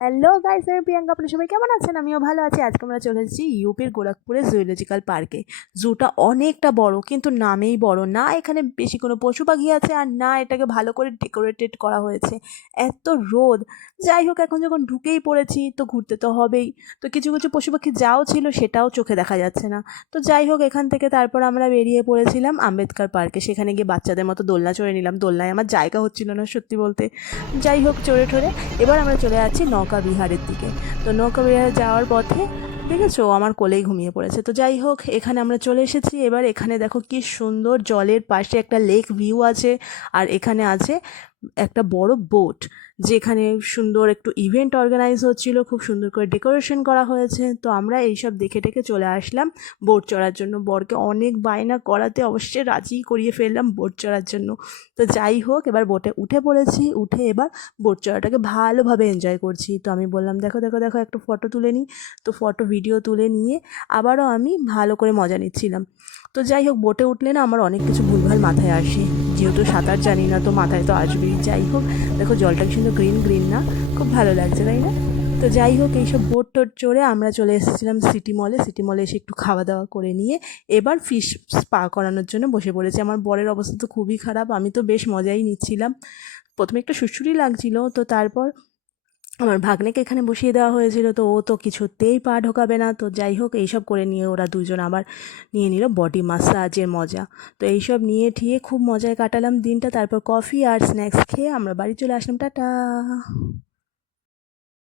Hello guys, আমি প্রিয়াঙ্কা। আপনারা সবাই কেমন আছেন? আমিও ভালো আছি। আজকে আমরা চলে এসেছি ইউপির গোরখপুরের জুলজিক্যাল পার্কে। জুটা অনেকটা বড়, কিন্তু নামেই বড় না। এখানে বেশি কোনো পশু পাখি আছে, আর না এটাকে ভালো করে ডেকোরেটেড করা হয়েছে। এত রোদ! যাই হোক, এখন যখন ঢুকেই পড়েছি তো ঘুরতে তো হবেই। তো কিছু কিছু পশু পাখি যাও ছিল সেটাও চোখে দেখা যাচ্ছে না। তো যাই হোক, এখান থেকে তারপর আমরা বেরিয়ে পড়েছিলাম আম্বেদকর পার্কে। সেখানে গিয়ে বাচ্চাদের মতো দোলনা চড়ে নিলাম। দোলনায় আমার জায়গা হচ্ছিল না সত্যি বলতে। যাই হোক, চড়ে ঠড়ে এবার আমরা চলে যাচ্ছি নৌকা বিহারের দিকে। তো নৌকা বিহার যাওয়ার পথে দেখেছো আমার কোলেই ঘুমিয়ে পড়েছে। তো যাই হোক, এখানে আমরা চলে এসেছি। এবার এখানে দেখো কি সুন্দর, জলের পাশে একটা লেক ভিউ আছে। আর এখানে আছে একটা বড় বোট, যেখানে সুন্দর একটু ইভেন্ট অর্গানাইজ হচ্ছিল, খুব সুন্দর করে ডেকোরেশন করা হয়েছে। তো আমরা এইসব দেখে টেকে চলে আসলাম বোট চড়ার জন্য। বরকে অনেক বায়না করাতে অবশ্যই রাজি করিয়ে ফেললাম বোট চড়ার জন্য। তো যাই হোক, এবার বোটে উঠে পড়েছি। উঠে এবার বোট চড়াটাকে ভালোভাবে এনজয় করছি। তো আমি বললাম, দেখো দেখো দেখো, একটু ফটো তুলে নিই। তো ফটো ভিডিও তুলে নিয়ে আবারও আমি ভালো করে মজা নিচ্ছিলাম। তো যাই হোক, বোটে উঠলে না আমার অনেক কিছু ভুলভাল মাথায় আসে। যেহেতু সাঁতার জানি না, তো মাথায় তো আসবেই। যাই হোক, দেখো জলটা কি সুন্দর গ্রিন গ্রিন না? খুব ভালো লাগছে, তাই না? তো যাই হোক, এইসব বোট টোট চড়ে আমরা চলে এসেছিলাম সিটি মলে। সিটি মলে এসে একটু খাওয়া দাওয়া করে নিয়ে এবার ফিশ স্পা করানোর জন্য বসে পড়েছি। আমার বরের অবস্থা তো খুবই খারাপ, আমি তো বেশ মজাই নিচ্ছিলাম। প্রথমে একটু সুড়সুড়ি লাগছিল, তো তারপর আমার ভাগ্নেকে এখানে বসিয়ে দেওয়া হয়েছিল। তো ও তো কিছুতেই পা ঢোকাবে না। তো যাই হোক, এইসব করে নিয়ে ওরা দুজন আবার নিয়ে নিল বডি মাসাজের মজা। তো এইসব নিয়ে ঠিয়ে খুব মজায় কাটালাম দিনটা। তারপর কফি আর স্ন্যাক্স খেয়ে আমরা বাড়ি চলে আসলাম। টাটা।